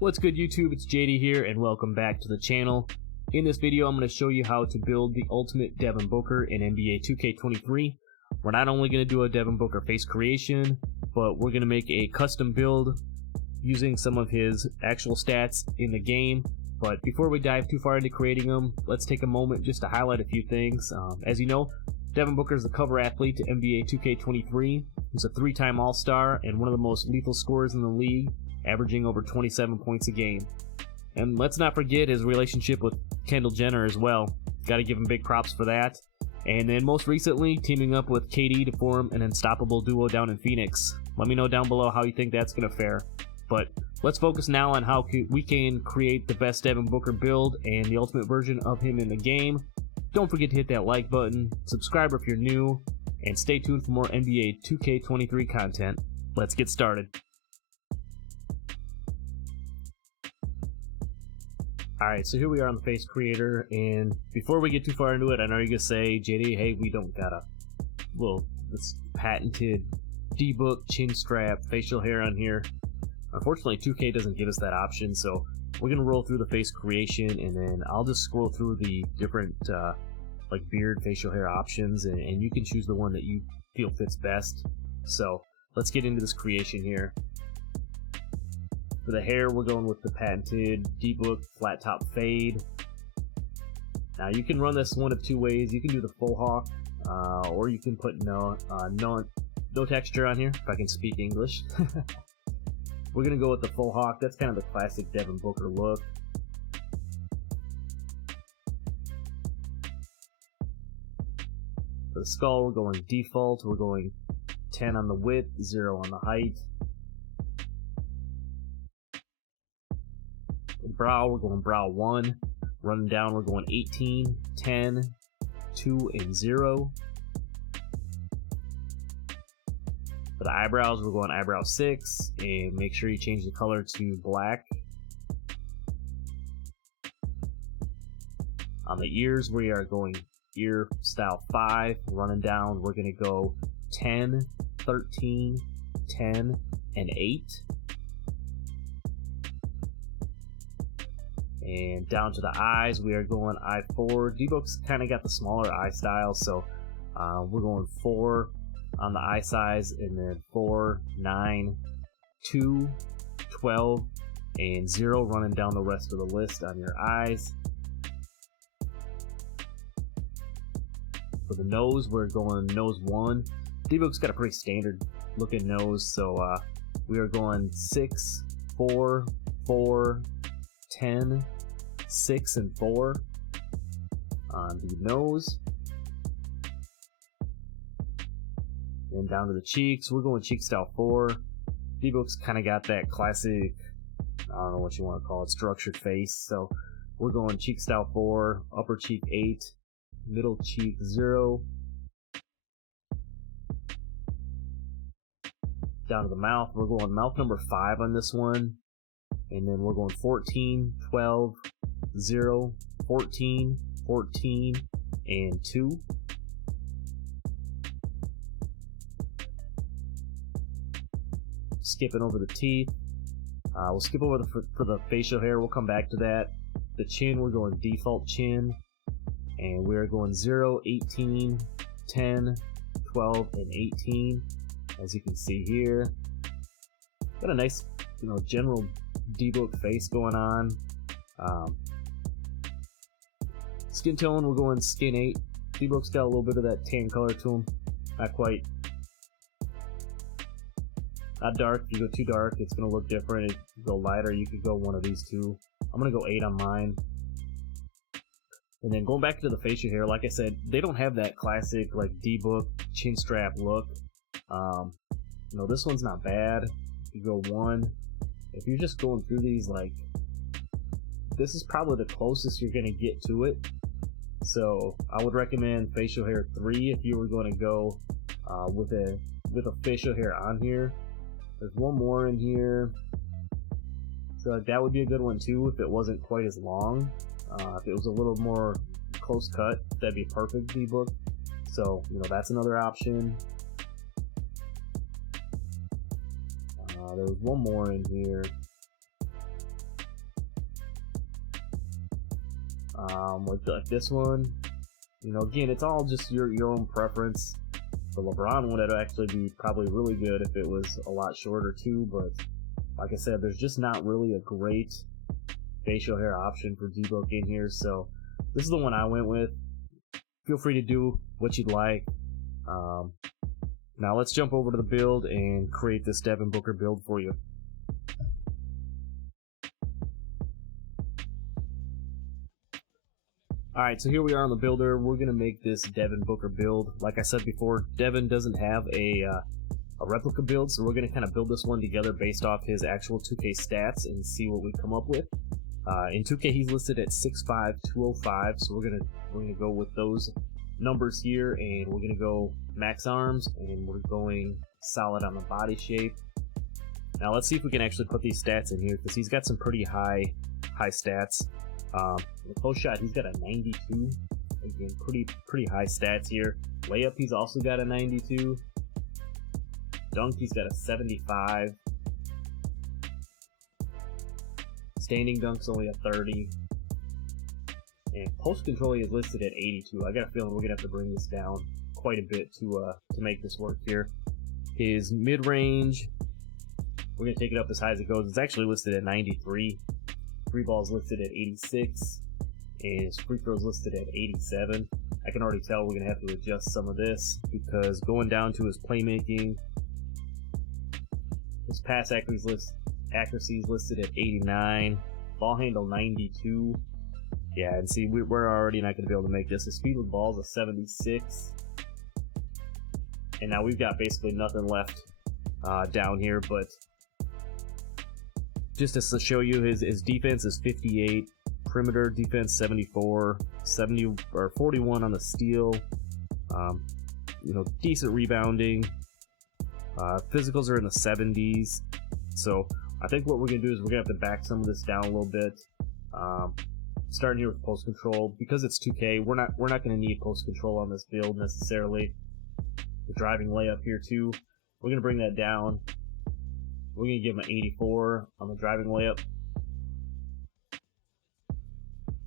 What's good YouTube, it's JD here and welcome back to the channel. In this video I'm going to show you how to build the ultimate Devin Booker in NBA 2K23. We're not only going to do a Devin Booker face creation, but we're going to make a custom build using some of his actual stats in the game. But before we dive too far into creating them, let's take a moment just to highlight a few things. As you know, Devin Booker is the cover athlete to NBA 2K23. He's a 3-time All-Star and one of the most lethal scorers in the league, averaging over 27 points a game. And let's not forget his relationship with Kendall Jenner as well. Gotta give him big props for that. And then most recently, teaming up with KD to form an unstoppable duo down in Phoenix. Let me know down below how you think that's gonna fare. But let's focus now on how we can create the best Devin Booker build and the ultimate version of him in the game. Don't forget to hit that like button, subscribe if you're new, and stay tuned for more NBA 2K23 content. Let's get started. Alright, so here we are on the face creator, and before we get too far into it, I know you're gonna say, JD, hey, we don't got this patented DBook chin strap facial hair on here. Unfortunately, 2K doesn't give us that option, so we're gonna roll through the face creation, and then I'll just scroll through the different like beard facial hair options, and you can choose the one that you feel fits best. So let's get into this creation here. For the hair, we're going with the patented DBook flat top fade. Now you can run this one of two ways. You can do the full hawk, or you can put no texture on here, if I can speak English. We're gonna go with the full hawk. That's kind of the classic Devin Booker look. For the skull, we're going default. We're going 10 on the width, 0 on the height. Brow, we're going brow 1. Running down, we're going 18, 10, 2, and 0. For the eyebrows, we're going eyebrow 6, and make sure you change the color to black. On the ears, we are going ear style 5. Running down, we're going to go 10, 13, 10, and 8. And down to the eyes, we are going eye 4. DBook's kind of got the smaller eye style, so we're going 4 on the eye size, and then 4, 9, 2, 12, and 0 running down the rest of the list on your eyes. For the nose, we're going nose 1. DBook's got a pretty standard looking nose, so we are going 6, 4, 4, 10, 6, and 4 on the nose. And down to the cheeks, we're going cheek style 4. DBook's kind of got that classic, I don't know what you want to call it, structured face. So we're going cheek style 4, upper cheek 8, middle cheek 0. Down to the mouth, we're going mouth number 5 on this one. And then we're going 14, 12, 0, 14, 14, and 2. Skipping over the teeth. We'll skip over for the facial hair. We'll come back to that. The chin, we're going default chin. And we're going 0, 18, 10, 12, and 18. As you can see here. Got a nice, general DBook face going on. Skin tone, we're going skin 8. DBook's got a little bit of that tan color to him. Not quite. Not dark. If you go too dark, it's going to look different. If you go lighter, you could go one of these two. I'm going to go 8 on mine. And then going back to the facial hair, like I said, they don't have that classic like DBook chin strap look. This one's not bad. You go 1. If you're just going through these, like, this is probably the closest you're going to get to it. So I would recommend facial hair 3 if you were going to go with a facial hair on here. There's one more in here, so that would be a good one too if it wasn't quite as long. If it was a little more close cut, that'd be perfect DBook. So that's another option. There was one more in here. Like this one. You know, again, it's all just your own preference. The LeBron one would actually be probably really good if it was a lot shorter too, but like I said, there's just not really a great facial hair option for DBook in here, so this is the one I went with. Feel free to do what you'd like. Now let's jump over to the build and create this Devin Booker build for you. Alright, so here we are on the builder. We're going to make this Devin Booker build. Like I said before, Devin doesn't have a replica build, so we're going to kind of build this one together based off his actual 2K stats and see what we come up with. In 2K, he's listed at 6'5", 205, so we're gonna go with those numbers here, and we're gonna go max arms, and we're going solid on the body shape. Now let's see if we can actually put these stats in here, because he's got some pretty high stats. The post shot, he's got a 92. Again, pretty high stats here. Layup, he's also got a 92. Dunk, he's got a 75. Standing dunk's only a 30. And post control he is listed at 82. I got a feeling we're gonna have to bring this down quite a bit to make this work here. His mid range, we're gonna take it up as high as it goes. It's actually listed at 93. Free ball's listed at 86, and his free throw's listed at 87. I can already tell we're gonna have to adjust some of this because going down to his playmaking, his pass accuracy is listed at 89. Ball handle 92. Yeah, and see, we're already not going to be able to make this. His speed with balls is 76. And now we've got basically nothing left down here, but just to show you, his defense is 58. Perimeter defense 74. 41 on the steal. You know, decent rebounding. Physicals are in the 70s. So I think what we're going to do is we're going to have to back some of this down a little bit. Starting here with post control, because it's 2K, we're not going to need post control on this build necessarily. The driving layup here too, we're going to bring that down. We're going to give him an 84 on the driving layup.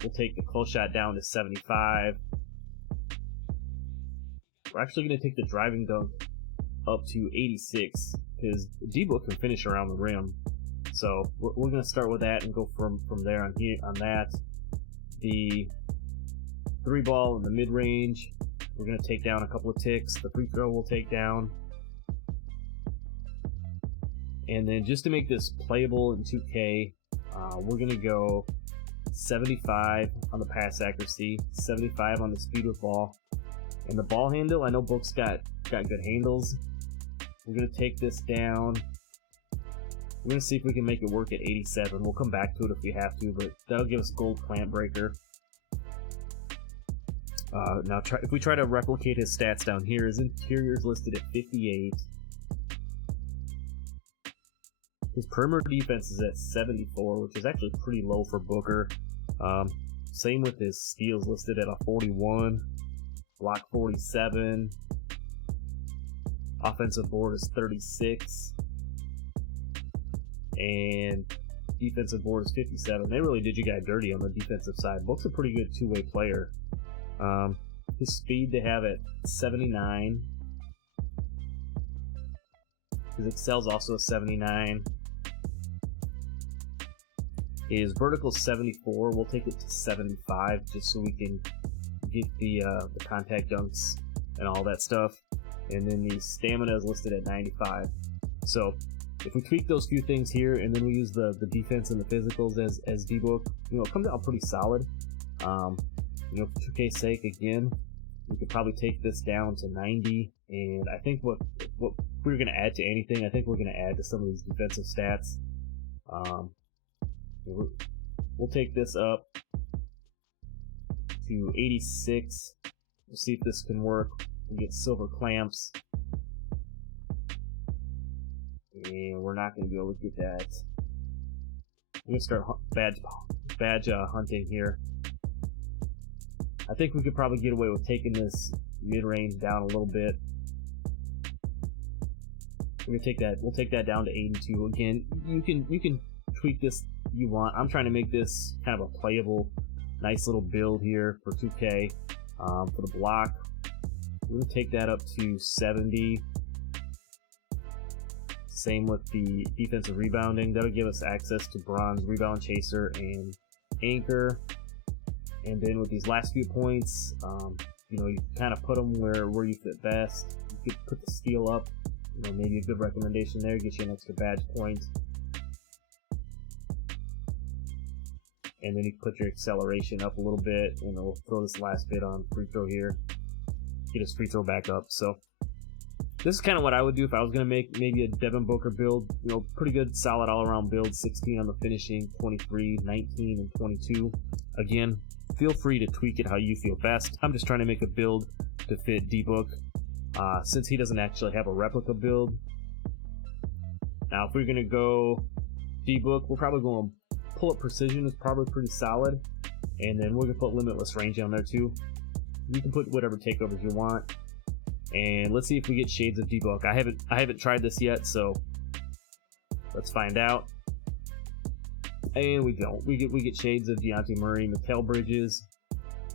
We'll take the close shot down to 75. We're actually going to take the driving dunk up to 86 because DBook can finish around the rim. So we're going to start with that and go from there on that. The three ball in the mid range, we're going to take down a couple of ticks. The free throw we'll take down. And then just to make this playable in 2K, we're going to go 75 on the pass accuracy, 75 on the speed with ball. And the ball handle, I know Book's got good handles. We're going to take this down. We're going to see if we can make it work at 87. We'll come back to it if we have to, but that'll give us gold clamp breaker. Now, if we try to replicate his stats down here, his interior is listed at 58. His perimeter defense is at 74, which is actually pretty low for Booker. Same with his steals, listed at a 41. Block 47. Offensive board is 36. And defensive board is 57. They really did you guys dirty on the defensive side. Book's a pretty good two-way player. His speed they have at 79. His excel's also a 79. His vertical 74. We'll take it to 75 just so we can get the contact dunks and all that stuff. And then the stamina is listed at 95. So if we tweak those few things here and then we use the defense and the physicals as DBook, you know, it comes out pretty solid. You know, for 2K's sake, again, we could probably take this down to 90. And I think what we're going to add to anything, I think we're going to add to some of these defensive stats. We'll take this up to 86. We'll see if this can work. We'll get silver clamps. And we're not going to be able to get that. I'm going to start badge hunting here. I think we could probably get away with taking this mid-range down a little bit. We're gonna take that. We'll take that down to 82. Again, you can tweak this you want. I'm trying to make this kind of a playable Nice little build here for 2K. For the block, we're going to take that up to 70. Same with the defensive rebounding. That'll give us access to bronze, rebound chaser, and anchor. And then with these last few points, you know, you kind of put them where you fit best. You could put the steal up. You know, maybe a good recommendation there, get you an extra badge point. And then you put your acceleration up a little bit, and we'll throw this last bit on free throw here. Get his free throw back up. So this is kind of what I would do if I was going to make maybe a Devin Booker build. You know, pretty good, solid all-around build. 16 on the finishing, 23, 19, and 22. Again, feel free to tweak it how you feel best. I'm just trying to make a build to fit DBook, since he doesn't actually have a replica build. Now, if we're going to go DBook, we're probably going to pull up precision is probably pretty solid. And then we're going to put limitless range on there too. You can put whatever takeovers you want. And let's see if we get shades of DBook. I haven't tried this yet, so let's find out. And we don't. We get shades of Dejounte Murray, Mikal Bridges,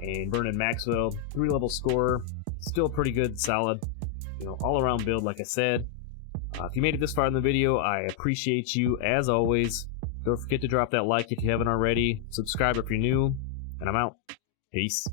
and Vernon Maxwell. 3-level scorer. Still pretty good, solid, you know, all-around build, like I said. If you made it this far in the video, I appreciate you as always. Don't forget to drop that like if you haven't already. Subscribe if you're new, and I'm out. Peace.